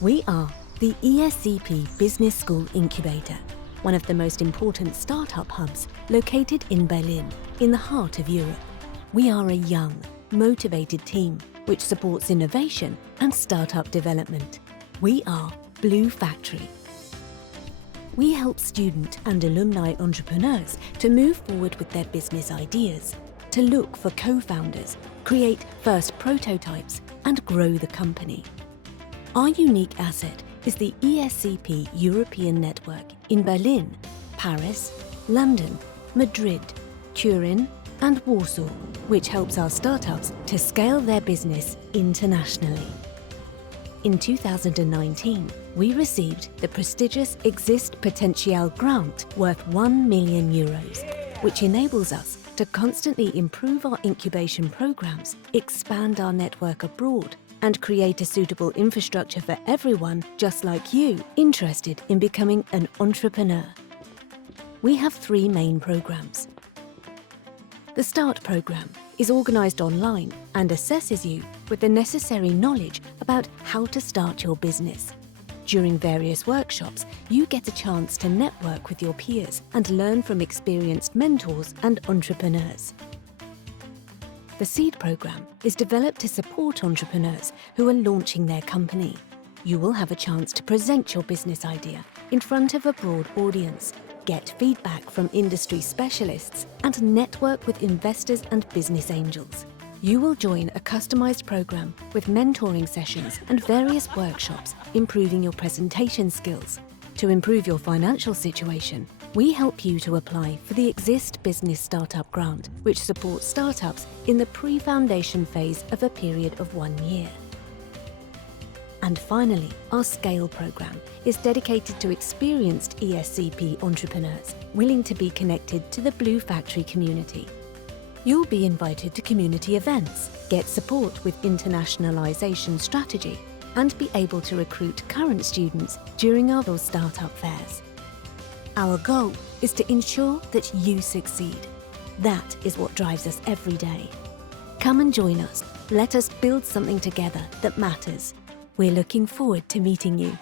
We are the ESCP Business School Incubator, one of the most important startup hubs located in Berlin, in the heart of Europe. We are a young, motivated team which supports innovation and startup development. We are Blue Factory. We help student and alumni entrepreneurs to move forward with their business ideas, to look for co-founders, create first prototypes, and grow the company. Our unique asset is the ESCP European Network in Berlin, Paris, London, Madrid, Turin, and Warsaw, which helps our startups to scale their business internationally. In 2019, we received the prestigious EXIST-Potentiale grant worth €1 million, which enables us to constantly improve our incubation programs, expand our network abroad, and create a suitable infrastructure for everyone just like you interested in becoming an entrepreneur. We have 3 main programs. The START program is organized online and assesses you with the necessary knowledge about how to start your business. During various workshops, you get a chance to network with your peers and learn from experienced mentors and entrepreneurs. The SEED program is developed to support entrepreneurs who are launching their company. You will have a chance to present your business idea in front of a broad audience, get feedback from industry specialists, and network with investors and business angels. You will join a customized program with mentoring sessions and various workshops improving your presentation skills. To improve your financial situation, we help you to apply for the EXIST Business Startup Grant, which supports startups in the pre-foundation phase of a period of 1 year. And finally, our SCALE program is dedicated to experienced ESCP entrepreneurs willing to be connected to the Blue Factory community. You'll be invited to community events, get support with internationalization strategy, and be able to recruit current students during our startup fairs. Our goal is to ensure that you succeed. That is what drives us every day. Come and join us. Let us build something together that matters. We're looking forward to meeting you.